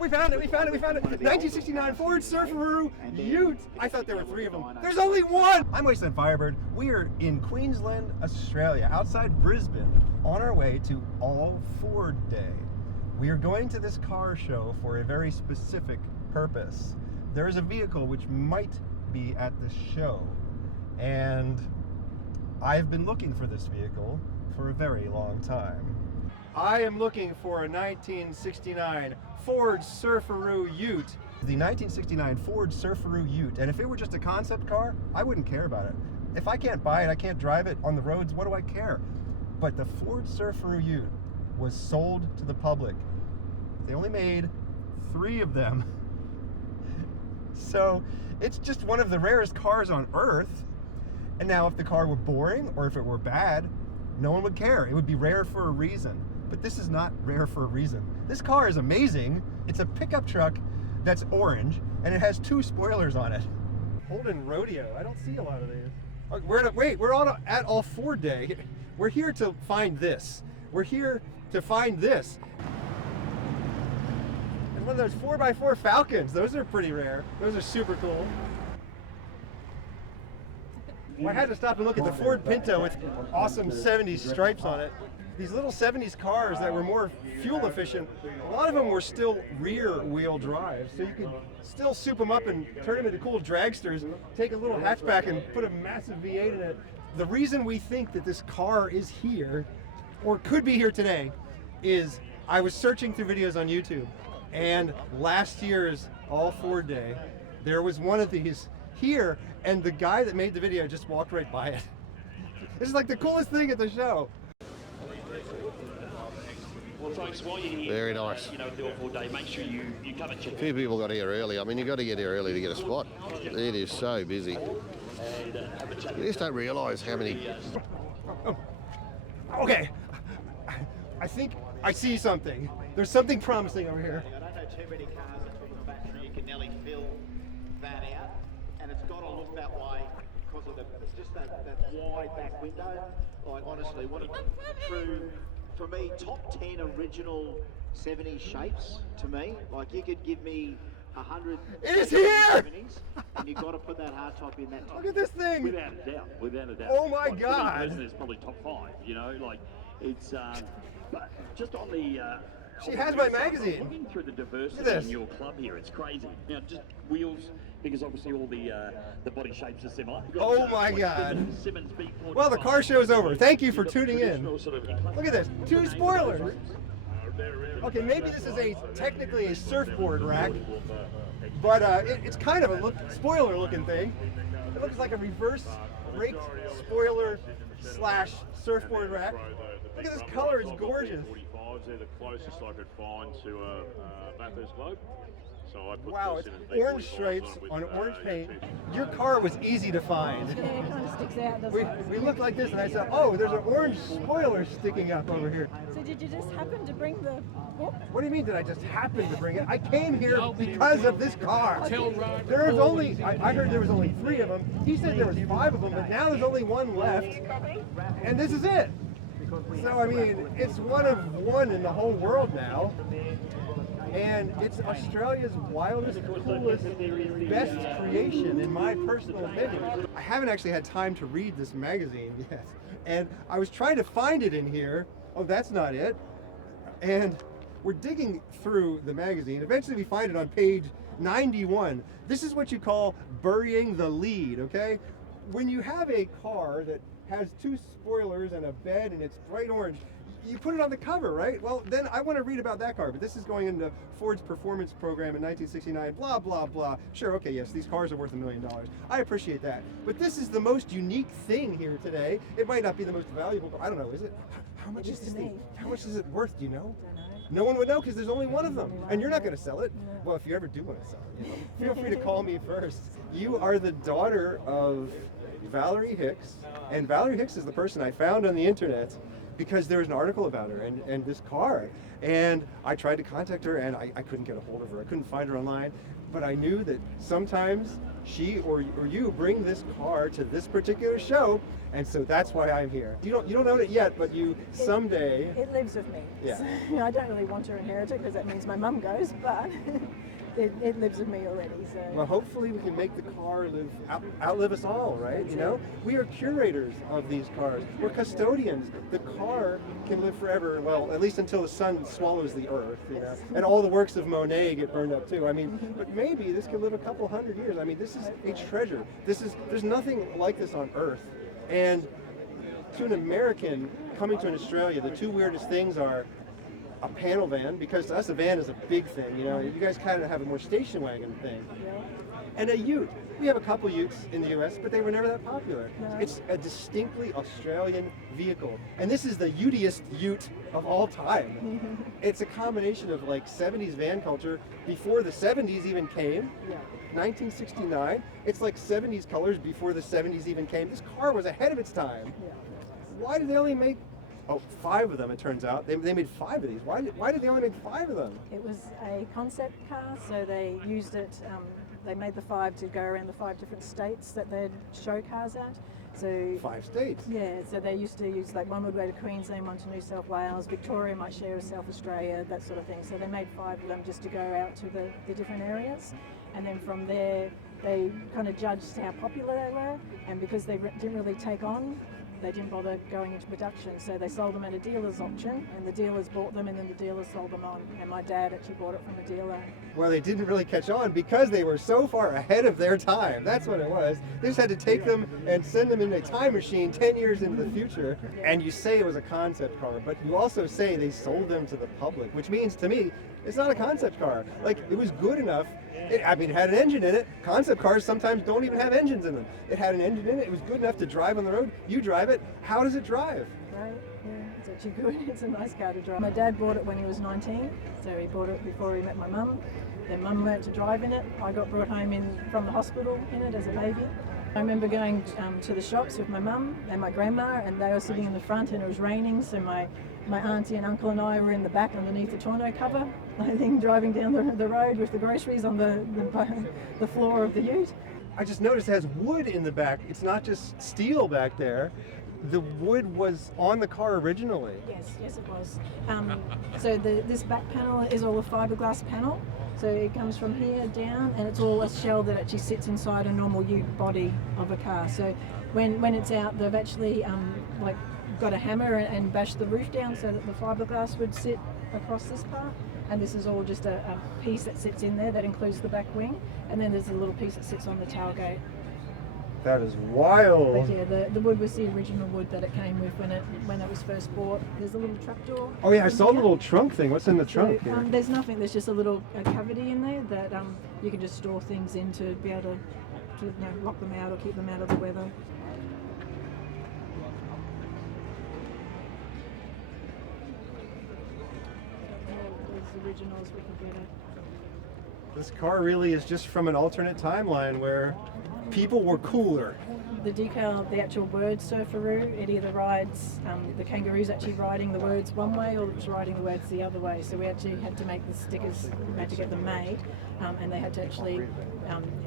We found it, we found it, we found it. 1969 Ford Surfaroo Ute. I thought there were 3 of them. There's only one! I'm Wasteland Firebird. We are in Queensland, Australia, outside Brisbane, on our way to All Ford Day. We are going to this car show for a very specific purpose. There is a vehicle which might be at this show, and I've been looking for this vehicle for a very long time. I am looking for a 1969 Ford Surfaroo Ute. The 1969 Ford Surfaroo Ute, and if it were just a concept car, I wouldn't care about it. If I can't buy it, I can't drive it on the roads, what do I care? But the Ford Surfaroo Ute was sold to the public. They only made 3 of them. So it's just one of the rarest cars on earth. And now if the car were boring or if it were bad, no one would care. It would be rare for a reason. But this is not rare for a reason. This car is amazing. It's a pickup truck that's orange, and it has 2 spoilers on it. Holden Rodeo. I don't see a lot of these. We're on at All Ford Day. We're here to find this. We're here to find this. And one of those 4x4 Falcons. Those are pretty rare. Those are super cool. I had to stop and look at the Ford Pinto with awesome 70s stripes on it. These little 70s cars that were more fuel efficient, a lot of them were still rear wheel drive, so you could still soup them up and turn them into cool dragsters, take a little hatchback and put a massive V8 in it. The reason we think that this car is here, or could be here today, is I was searching through videos on YouTube, and last year's All Ford Day, there was one of these here, and the guy that made the video just walked right by it. This is like the coolest thing at the show. Well, folks, while you're here, very nice. The All Ford Day, make sure you come and check. A few people got here early. I mean, you got to get here early to get a spot. It is so busy. You just don't realise how many. Okay, I think I see something. There's something promising over here. I don't know too many cars between the battery. You can nearly fill that out, and it's got to look that way because of it's just that wide back window. Like honestly, what a true. For me, top 10 original 70s shapes to me. Like you could give me 100. It is here! 70s, and you've got to put that hardtop in that top. Look at this thing! Without a doubt, without a doubt. Oh my God! Personally, it's probably top 5. Like it's. But just on the. She has my magazine. Looking through the diversity in your club here, it's crazy. Now, just wheels, because obviously all the body shapes are similar. Oh my God! Simmons Well, the car show's over. Thank you for tuning in. Look at this, 2 spoilers. Okay, maybe this is technically a surfboard rack, but it's kind of a spoiler looking thing. It looks like a reverse raked spoiler / surfboard rack. Look at this color, it's gorgeous. They're the closest I could find to a Bathurst globe. So I put wow, this it's in big orange stripes on orange paint. Your car was easy to find. Yeah, it kind of sticks out, doesn't it? We looked like this and I said, oh, there's an orange spoiler sticking up over here. So did you just happen to bring the book? What do you mean did I just happen to bring it? I came here because of this car. There's only, I heard there was only 3 of them. He said there was 5 of them, but now there's only 1 left. And this is it. So, I mean, it's one of one in the whole world now. And it's Australia's wildest, coolest, best creation, in my personal opinion. I haven't actually had time to read this magazine yet. And I was trying to find it in here. Oh, that's not it. And we're digging through the magazine. Eventually we find it on page 91. This is what you call burying the lead, okay? When you have a car that has 2 spoilers and a bed and it's bright orange, you put it on the cover, right? Well, then I want to read about that car, but this is going into Ford's performance program in 1969, blah, blah, blah. Sure, okay, yes, these cars are worth $1 million. I appreciate that. But this is the most unique thing here today. It might not be the most valuable, but I don't know, is it? How much is this thing? How much is it worth, do you know? No one would know because there's only 1 of them, and you're not going to sell it. Well, if you ever do want to sell it, feel free to call me first. You are the daughter of Valerie Hicks, and Valerie Hicks is the person I found on the internet because there was an article about her and this car. And I tried to contact her, and I couldn't get a hold of her. I couldn't find her online. But I knew that sometimes she or you bring this car to this particular show, and so that's why I'm here. You don't own it yet, but you someday. It lives with me. Yeah. So, I don't really want to inherit it because that means my mum goes, but it lives with me already. So. Well, hopefully we can make the car outlive us all, right? You know, we are curators of these cars. We're custodians. The car can live forever. Well, at least until the sun swallows the earth, you know, and all the works of Monet get burned up too. I mean, but maybe this could live a couple hundred years. I mean, this is a treasure. There's nothing like this on Earth. And to an American coming to Australia, the two weirdest things are a panel van, because to us a van is a big thing, you know. You guys kind of have a more station wagon thing. And a ute. We have a couple utes in the US, but they were never that popular. No. It's a distinctly Australian vehicle. And this is the utiest ute of all time. It's a combination of like 70s van culture before the 70s even came. 1969. It's like 70s colors before the 70s even came. This car was ahead of its time. Why did they only make 5 of them, it turns out. They made 5 of these. Why did they only make 5 of them? It was a concept car, so they used it, they made the 5 to go around the 5 different states that they'd show cars at. So 5 states? Yeah, so they used to use, like, one would go to Queensland, one to New South Wales, Victoria might share with South Australia, that sort of thing. So they made 5 of them just to go out to the different areas. And then from there, they kind of judged how popular they were, and because they didn't really take on, they didn't bother going into production, so they sold them at a dealer's auction, and the dealers bought them, and then the dealers sold them on. And my dad actually bought it from a dealer. Well, they didn't really catch on because they were so far ahead of their time. That's what it was. They just had to take them and send them in a time machine 10 years into the future. And you say it was a concept car, but you also say they sold them to the public, which means to me, it's not a concept car. Like, it was good enough. It had an engine in it. Concept cars sometimes don't even have engines in them. It had an engine in it. It was good enough to drive on the road. You drive it. How does it drive? Right, yeah, it's actually good. It's a nice car to drive. My dad bought it when he was 19, so he bought it before he met my mum. Then mum learnt to drive in it. I got brought home from the hospital in it as a baby. I remember going to the shops with my mum and my grandma, and they were sitting in the front, and it was raining, so my auntie and uncle and I were in the back underneath the tonneau cover, I think, driving down the road with the groceries on the floor of the ute. I just noticed it has wood in the back. It's not just steel back there. The wood was on the car originally. Yes it was. So this back panel is all a fiberglass panel. So it comes from here down, and it's all a shell that actually sits inside a normal ute body of a car. So when it's out, they've actually got a hammer and bashed the roof down so that the fiberglass would sit across this part. And this is all just a piece that sits in there that includes the back wing, and then there's a little piece that sits on the tailgate. That is wild. But yeah, the wood was the original wood that it came with when it was first bought. There's a little trapdoor. Oh yeah, I saw the little trunk thing. What's in the trunk here? There's nothing. There's just a cavity in there that you can just store things in to be able to lock them out or keep them out of the weather. Those originals we can get it. This car really is just from an alternate timeline where people were cooler. The decal, the actual word surfaroo, it either rides, the kangaroo's actually riding the words one way or it's riding the words the other way. So we actually had to make the stickers, we had to get them made, and they had to actually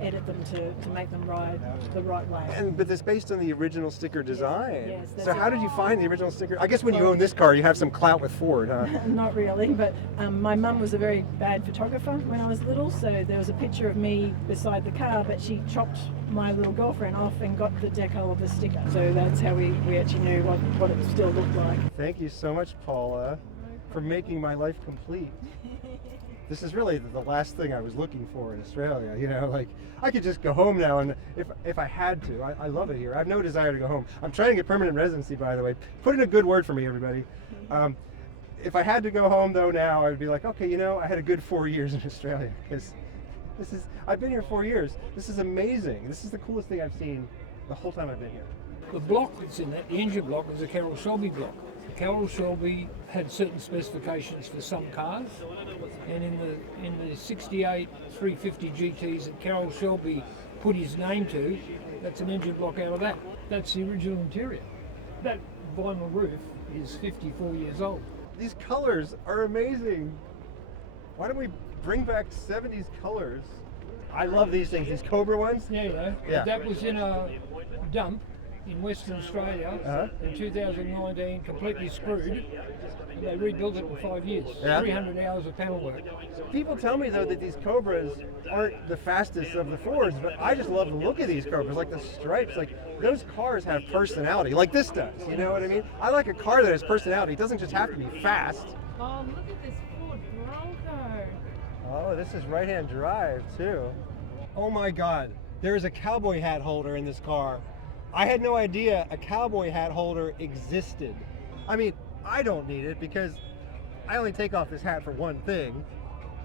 edit them to make them ride the right way. But it's based on the original sticker design. Yes, so how did you find the original sticker? I guess when you own this car, you have some clout with Ford, huh? Not really, but my mum was a very bad photographer when I was little, so there was a picture of me beside the car, but she chopped my little girlfriend off and got the decal of the sticker. So that's how we actually knew what it still looked like. Thank you so much, Paula, for making my life complete. This is really the last thing I was looking for in Australia. You know, like, I could just go home now, and if I had to. I love it here. I have no desire to go home. I'm trying to get permanent residency, by the way. Put in a good word for me, everybody. If I had to go home, though, now, I'd be like, okay, you know, I had a good 4 years in Australia, because I've been here 4 years. This is amazing. This is the coolest thing I've seen the whole time I've been here. The block that's in it, the engine block, is a Carroll Shelby block. Carroll Shelby had certain specifications for some cars, and in the 68 350 GTs that Carroll Shelby put his name to, that's an engine block out of that. That's the original interior. That vinyl roof is 54 years old. These colors are amazing. Why don't we bring back 70s colors? I love these things, these Cobra ones. Yeah. That was in a dump in Western Australia in 2019, completely screwed. They rebuilt it in 5 years, 300 hours of panel work. People tell me though that these Cobras aren't the fastest of the Fords, but I just love the look of these Cobras, like the stripes, like those cars have personality, like this does, you know what I mean? I like a car that has personality. It doesn't just have to be fast. Oh, look at this Ford Bronco. Oh, this is right-hand drive too. Oh my God, there's a cowboy hat holder in this car. I had no idea a cowboy hat holder existed. I mean, I don't need it because I only take off this hat for one thing,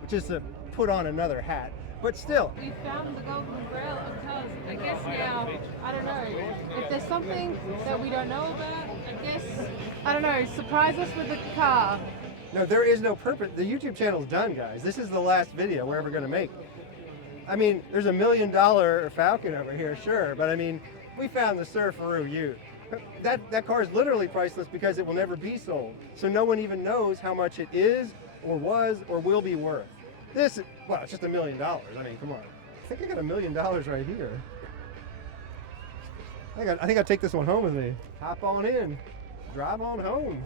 which is to put on another hat. But still. We found the golden grail of cars. I guess now, I don't know, if there's something that we don't know about, I guess, I don't know, surprise us with a car. No, there is no purpose. The YouTube channel's done, guys. This is the last video we're ever going to make. I mean, there's $1 million Falcon over here, sure, but I mean, we found the Surfaroo Ute. That car is literally priceless because it will never be sold. So no one even knows how much it is, or was, or will be worth. This, well, it's just $1 million. I mean, come on. I think I got $1 million right here. I think I'll take this one home with me. Hop on in, drive on home.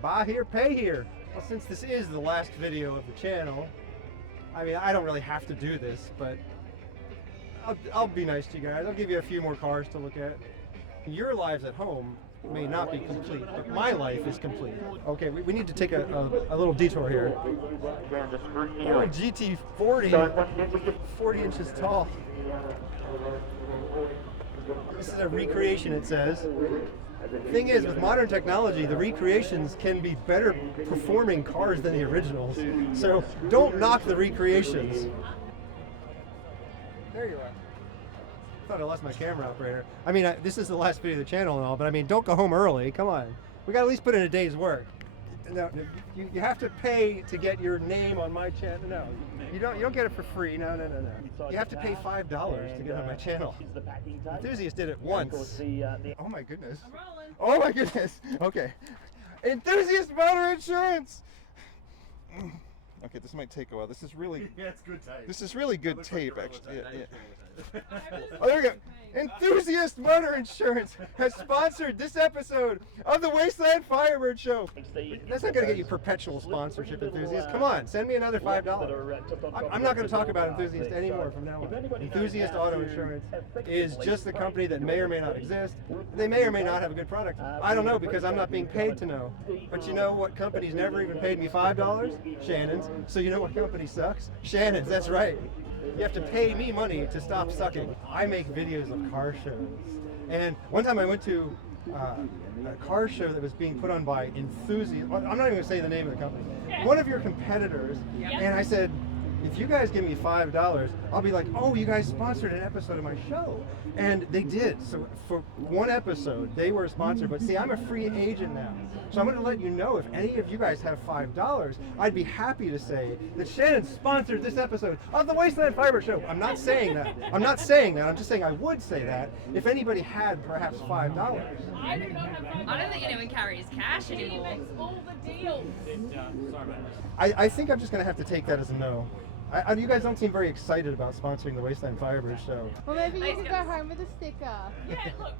Buy here, pay here. Well, since this is the last video of the channel, I mean, I don't really have to do this, but I'll be nice to you guys. I'll give you a few more cars to look at. Your lives at home may not be complete, but my life is complete. Okay, we need to take a little detour here. Oh, a GT40, 40 inches tall. This is a recreation, it says. Thing is, with modern technology, the recreations can be better performing cars than the originals. So don't knock the recreations. There you are. I thought I lost my camera operator. I mean, this is the last video of the channel and all, but I mean, don't go home early. Come on. We got to at least put in a day's work. No, you have to pay to get your name on my channel. No, you don't get it for free. No. You have to pay $5 to get on my channel. Enthusiast did it once. Oh my goodness. Oh my goodness. Okay. Enthusiast motor insurance. Okay, this might take a while. This is really it's good tape. This is really good tape, like actually. Yeah. Oh, there we go. Enthusiast Motor Insurance has sponsored this episode of the Wasteland Firebird Show. That's not going to get you perpetual sponsorship, Enthusiast. Come on, send me another $5. I'm not going to talk about Enthusiast anymore from now on. Enthusiast Auto Insurance is just a company that may or may not exist. They may or may not have a good product. I don't know because I'm not being paid to know. But you know what company's never even paid me $5? Shannon's. So you know what company sucks? Shannon's, that's right. You have to pay me money to stop sucking. I make videos of car shows. And one time I went to a car show that was being put on by Enthusiast. I'm not even going to say the name of the company. One of your competitors. And I said, if you guys give me $5, I'll be like, oh, you guys sponsored an episode of my show. And they did. So for one episode, they were sponsored. But see, I'm a free agent now. So I'm going to let you know if any of you guys have $5, I'd be happy to say that Shannon sponsored this episode of the Wasteland Fiber Show. I'm not saying that. I'm not saying that. I'm just saying I would say that if anybody had perhaps $5. I do not have $5. I don't think anyone carries cash anymore. He makes all the deals. I think I'm just going to have to take that as a no. You guys don't seem very excited about sponsoring the Wasteland Firebird Show. Well, maybe you could go home with a sticker. Yeah, look,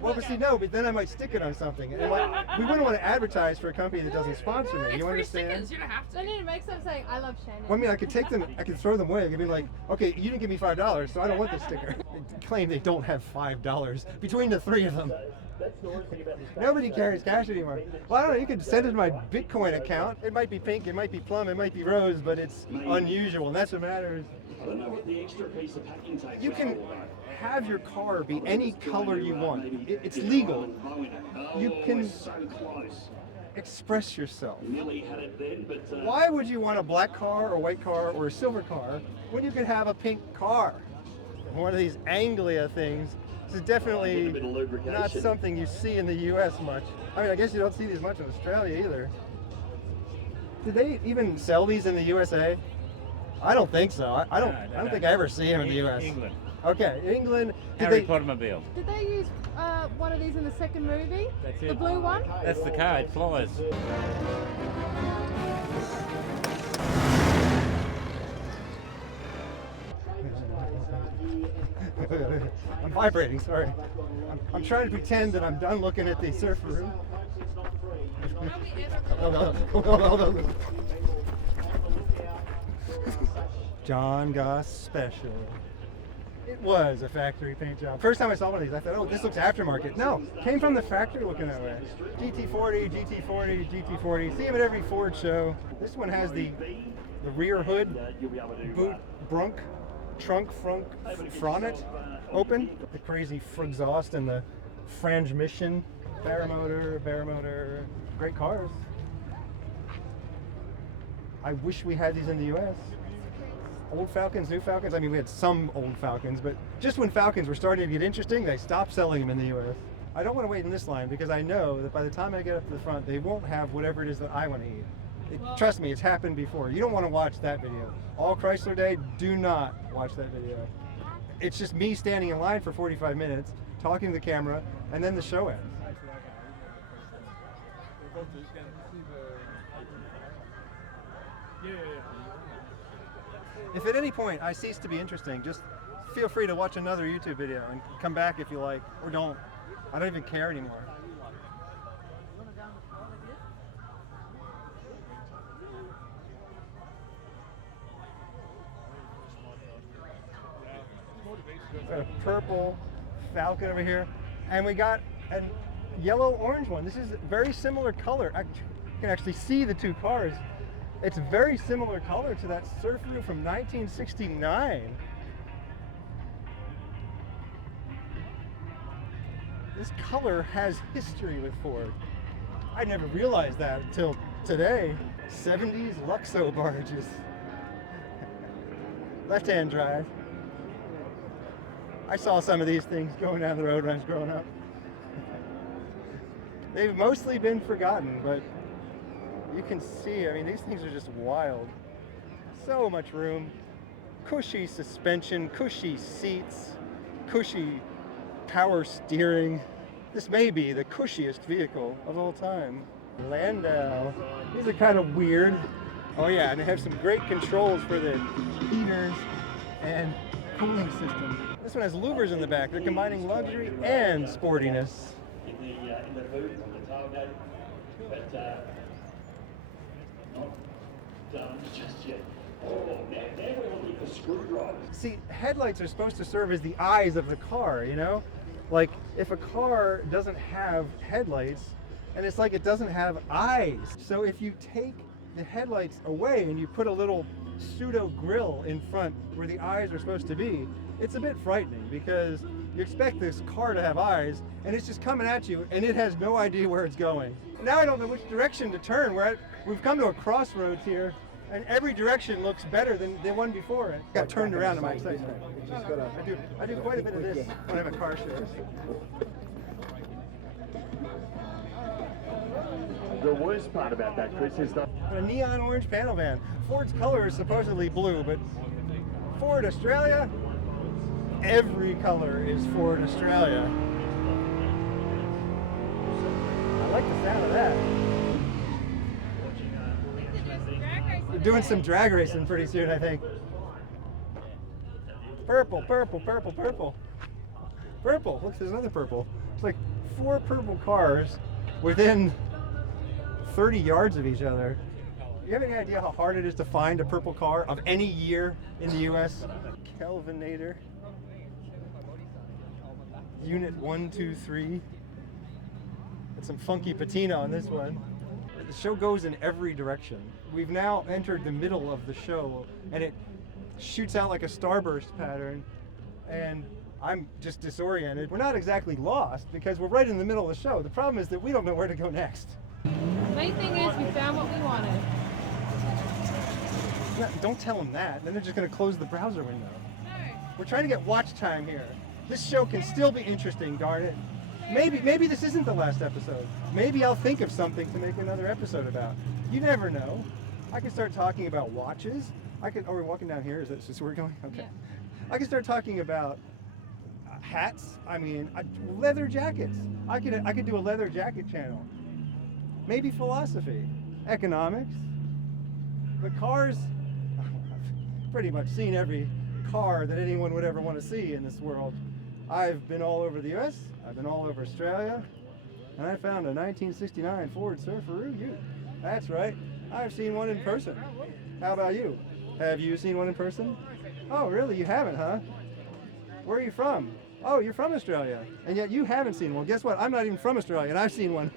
Well, but see, no, but then I might stick it on something. And we wouldn't want to advertise for a company that doesn't sponsor me. You understand? Stickers, you don't have to. I need to make some saying, I love Shannon. Well, I mean, I could take them, I could throw them away. I could be like, okay, you didn't give me $5, so I don't want this sticker. They claim they don't have $5 between the three of them. Nobody carries cash anymore. Well, I don't know, you could send it to my Bitcoin account. It might be pink, it might be plum, it might be rose, but it's unusual, and that's what matters. You can have your car be any color you want. It's legal. You can express yourself. Why would you want a black car, or a white car, or a silver car when you could have a pink car? One of these Anglia things. This is definitely not something you see in the U.S. much. I mean, I guess you don't see these much in Australia either. Do they even sell these in the USA? I don't think so. I don't think I ever see them in the U.S. England. Okay, England. Harry Pottermobile. Did they use one of these in the second movie? That's it. The blue one? That's the car, it flies. I'm vibrating, sorry. I'm trying to pretend that I'm done looking at the surfer room. John Goss Special. It was a factory paint job. First time I saw one of these, I thought, oh, this looks aftermarket. No, came from the factory looking that way. GT40, GT40, GT40. See them at every Ford show. This one has the rear hood, boot, trunk fronnet open. The crazy exhaust and the transmission. Baromotor. Great cars. I wish we had these in the U.S. Old Falcons, new Falcons. I mean, we had some old Falcons, but just when Falcons were starting to get interesting, they stopped selling them in the U.S. I don't want to wait in this line because I know that by the time I get up to the front, they won't have whatever it is that I want to eat. Trust me, it's happened before. You don't want to watch that video. All Chrysler Day, do not watch that video. It's just me standing in line for 45 minutes, talking to the camera, and then the show ends. If at any point I cease to be interesting, just feel free to watch another YouTube video and come back if you like, or don't. I don't even care anymore. Got a purple Falcon over here, and we got a yellow-orange one. This is a very similar color. I can actually see the two cars. It's very similar color to that Surfaroo from 1969. This color has history with Ford. I never realized that until today. 70s Luxo barges. Left-hand drive. I saw some of these things going down the road when I was growing up. They've mostly been forgotten, but you can see, I mean, these things are just wild. So much room, cushy suspension, cushy seats, cushy power steering. This may be the cushiest vehicle of all time. Landau. These are kind of weird. Oh yeah, and they have some great controls for the heaters and cooling system. This one has louvers in the back. They're combining luxury and sportiness. In the boot on the tailgate, but not done just yet. Oh, now we're looking for screwdrivers. See, headlights are supposed to serve as the eyes of the car, you know? Like, if a car doesn't have headlights, and it's like it doesn't have eyes. So if you take the headlights away and you put a little pseudo grill in front where the eyes are supposed to be, it's a bit frightening because you expect this car to have eyes and it's just coming at you and it has no idea where it's going. Now I don't know which direction to turn. We've come to a crossroads here and every direction looks better than the one before it. Got turned around in my excitement. I do quite a bit of this when I'm at car shows. The worst part about that, Chris, is that A neon orange panel van. Ford's color is supposedly blue, but Ford Australia, every color is Ford Australia. I like the sound of that. We're doing some drag racing pretty soon, I think. Purple, purple, purple, purple. Purple, look, there's another purple. It's like 4 purple cars within 30 yards of each other. Do you have any idea how hard it is to find a purple car of any year in the US? Kelvinator. Unit 123. And some funky patina on this one. The show goes in every direction. We've now entered the middle of the show and it shoots out like a starburst pattern and I'm just disoriented. We're not exactly lost because we're right in the middle of the show. The problem is that we don't know where to go next. Main thing is we found what we wanted. Don't tell them that. Then they're just going to close the browser window. No. We're trying to get watch time here. This show can still be interesting, darn it. Maybe this isn't the last episode. Maybe I'll think of something to make another episode about. You never know. I could start talking about watches. Oh, we're walking down here. Is this where we're going? Okay. Yeah. I can start talking about hats. I mean, leather jackets. I could do a leather jacket channel. Maybe philosophy, economics. But cars, I've pretty much seen every car that anyone would ever want to see in this world. I've been all over the US, I've been all over Australia, and I found a 1969 Ford Surferoo Ute. That's right, I've seen one in person. How about you? Have you seen one in person? Oh, really? You haven't, huh? Where are you from? Oh, you're from Australia, and yet you haven't seen one. Guess what? I'm not even from Australia, and I've seen one.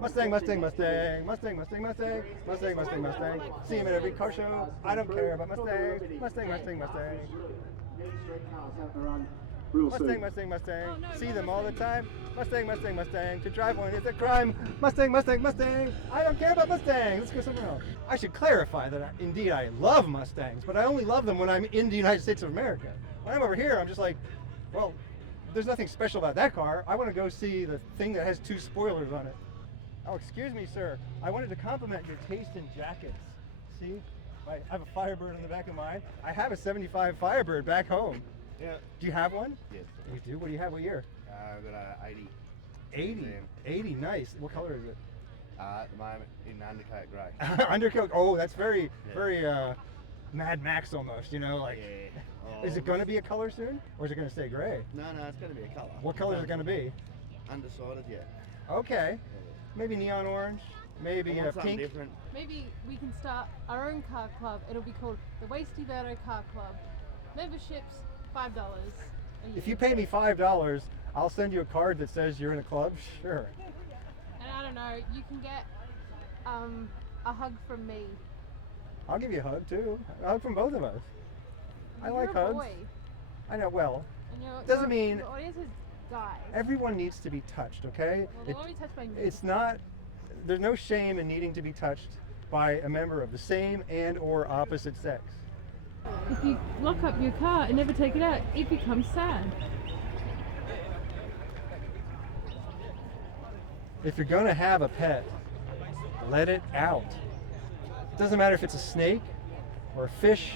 Mustang, Mustang, Mustang, Mustang, Mustang, Mustang, Mustang, Mustang, Mustang. See him at every car show. I don't care about Mustang, Mustang, Mustang, Mustang. Mustang, Mustang, Mustang. See them all the time. Mustang, Mustang, Mustang. To drive one is a crime. Mustang, Mustang, Mustang. I don't care about Mustangs. Let's go somewhere else. I should clarify that indeed I love Mustangs, but I only love them when I'm in the United States of America. When I'm over here, I'm just like, well, there's nothing special about that car. I want to go see the thing that has 2 spoilers on it. Oh, excuse me, sir. I wanted to compliment your taste in jackets. See? I have a Firebird on the back of mine. I have a 75 Firebird back home. Yeah. Do you have one? Yes. You do? What do you have? What year? I've got a 80. 80? 80, nice. What color is it? At the moment, in undercoat grey. Undercoat. Oh, that's very Mad Max almost, you know, like. Yeah. Is it going to be a color soon? Or is it going to stay gray? No, it's going to be a colour. What color is it going to be? Undecided yet. Okay. Maybe neon orange. Maybe pink. Different. Maybe we can start our own car club. It'll be called the Wasty Verdo Car Club. Memberships, $5 a year. If you pay me $5, I'll send you a card that says you're in a club. Sure. And I don't know, you can get a hug from me. I'll give you a hug too. A hug from both of us. I You're like a hugs. boy. I know. Well, And doesn't mean your audience is guys. everyone needs to be touched. Okay. Well, they won't be touched by me. It's not. There's no shame in needing to be touched by a member of the same and or opposite sex. If you lock up your car and never take it out, it becomes sad. If you're gonna have a pet, let it out. It doesn't matter if it's a snake or a fish.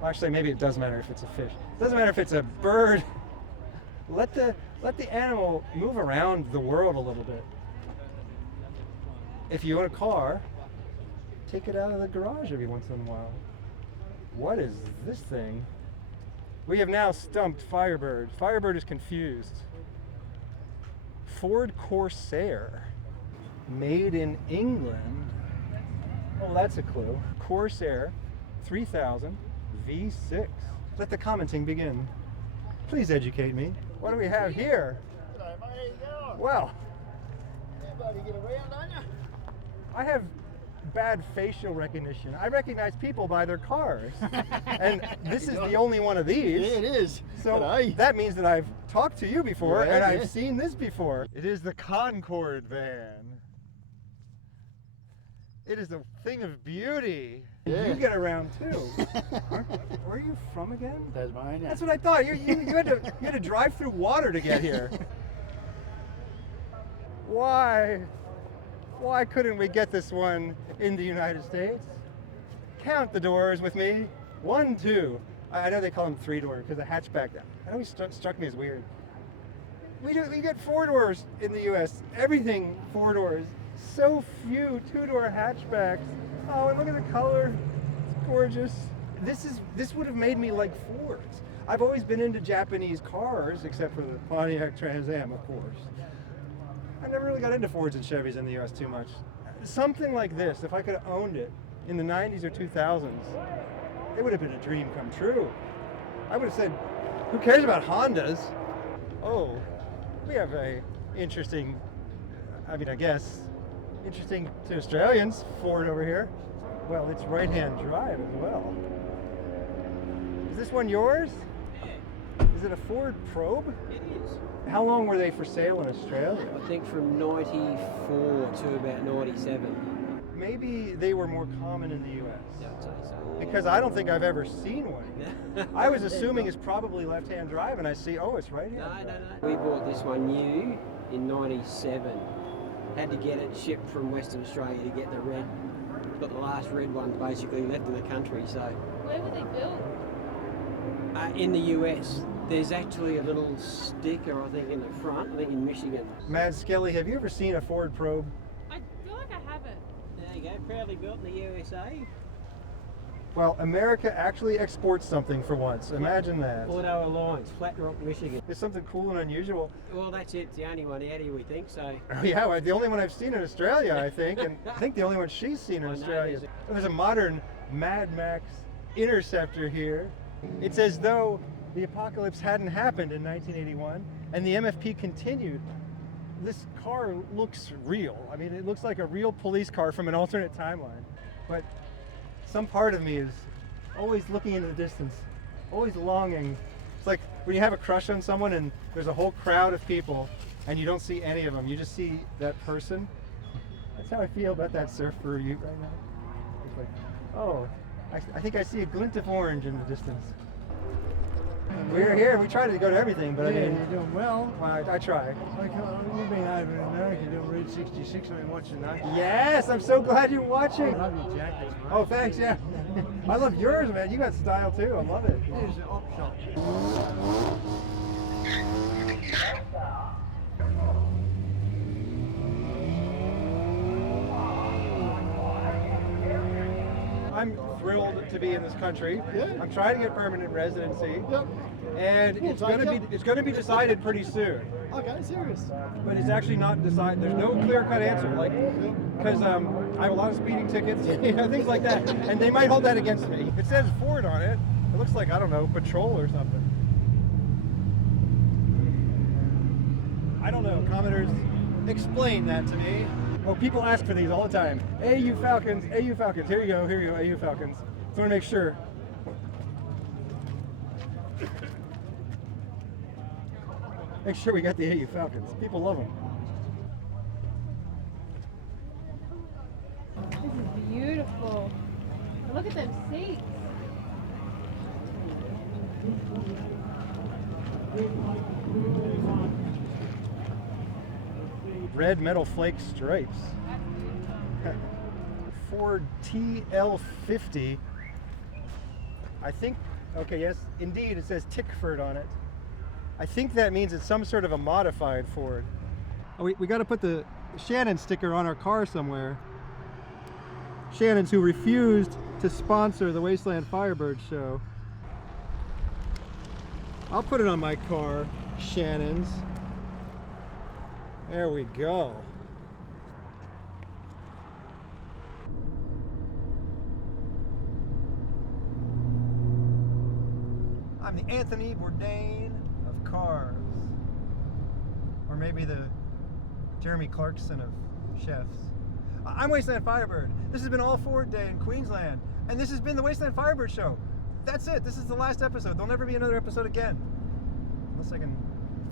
Well, actually, maybe it does matter if it's a fish. It doesn't matter if it's a bird. Let the animal move around the world a little bit. If you own a car, take it out of the garage every once in a while. What is this thing? We have now stumped Firebird. Firebird is confused. Ford Corsair, made in England. Oh, that's a clue. Corsair 3000 V6. Let the commenting begin. Please educate me. What do we have here? Hello, mate, how you going? Well, You bloody get around, don't you? I have bad facial recognition. I recognize people by their cars. And this is the only one of these. Yeah, it is. So G'day. that means that I've talked to you before Yeah, and I've yeah. seen this before. It is the Concorde van. It is a thing of beauty. Yeah. You get around too. Where are you from again? Tasmania. That's what I thought. You had to drive through water to get here. Why couldn't we get this one in the United States? Count the doors with me. 1, 2. I know they call them 3-door because the hatchback. That always struck me as weird. We get 4 doors in the U.S. Everything 4 doors. So few 2-door hatchbacks. Oh, and look at the color. It's gorgeous. This would have made me like Fords. I've always been into Japanese cars, except for the Pontiac Trans Am, of course. I never really got into Fords and Chevys in the U.S. too much. Something like this, if I could have owned it in the 90s or 2000s, it would have been a dream come true. I would have said, who cares about Hondas? Oh, we have a interesting, interesting to Australians, Ford over here. Well, it's right-hand drive as well. Is this one yours? Is it a Ford Probe? It is. How long were they for sale in Australia? I think from 94 to about 97. Maybe they were more common in the US. Yeah, I'd say so. Because I don't think I've ever seen one. I was assuming it's probably left-hand drive, and I see, oh, it's right-hand drive. No. We bought this one new in 97. Had to get it shipped from Western Australia to get the red. Got the last red one basically left in the country, so. Where were they built? In the US, there's actually a little sticker, I think, in the front, I think in Michigan. Mad Skelly, have you ever seen a Ford Probe? I feel like I haven't. There you go, proudly built in the USA. Well, America actually exports something for once. Imagine that. Auto Alliance, Flat Rock, Michigan. It's something cool and unusual. Well, that's it. It's the only one out here, we think, so. Oh, yeah, well, the only one I've seen in Australia, I think, and I think the only one she's seen in Australia. There's a modern Mad Max Interceptor here. It's as though the apocalypse hadn't happened in 1981, and the MFP continued. This car looks real. I mean, it looks like a real police car from an alternate timeline. But some part of me is always looking into the distance, always longing. It's like when you have a crush on someone and there's a whole crowd of people and you don't see any of them, you just see that person. That's how I feel about that Surfer Ute right now. It's like, oh, I think I see a glint of orange in the distance. We're here. We try to go to everything, but I mean, you're doing well. I try. You've been over in America doing Route 66. I've been watching that. Yes, I'm so glad you're watching. I love your jackets, mate. Oh, thanks. Yeah, I love yours, man. You got style too. I love it. Here's the op shop. I'm thrilled to be in this country. Yeah. I'm trying to get permanent residency. Yep. And We'll it's gonna be decided pretty soon. Okay, serious. But it's actually not decided. There's no clear-cut answer, like, because I have a lot of speeding tickets, things like that, and they might hold that against me. It says Ford on it. It looks like, I don't know, patrol or something. I don't know. Commenters, explain that to me. Well, people ask for these all the time. AU Falcons, AU Falcons. Here you go, AU Falcons. So I want to make sure. Make sure we got the AU Falcons. People love them. This is beautiful. Look at them seats. Red metal flake stripes. Ford TL50. I think, okay, yes, indeed, it says Tickford on it. I think that means it's some sort of a modified Ford. Oh, we got to put the Shannon sticker on our car somewhere. Shannon's who refused to sponsor the Wasteland Firebird show. I'll put it on my car, Shannon's. There we go. I'm the Anthony Bourdain of cars. Or maybe the Jeremy Clarkson of chefs. I'm Wasteland Firebird. This has been All Ford Day in Queensland. And this has been the Wasteland Firebird show. That's it. This is the last episode. There'll never be another episode again. Unless I can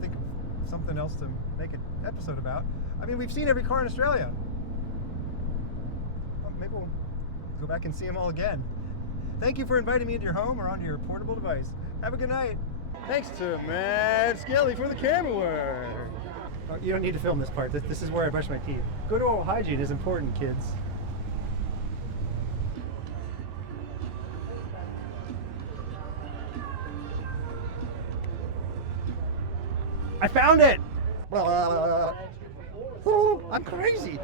think of something else to make an episode about. I mean, we've seen every car in Australia. Well, maybe we'll go back and see them all again. Thank you for inviting me into your home or onto your portable device. Have a good night. Thanks to Mad Skelly for the camera work. Oh, you don't need to film this part. This is where I brush my teeth. Good oral hygiene is important, kids. I found it! I'm crazy.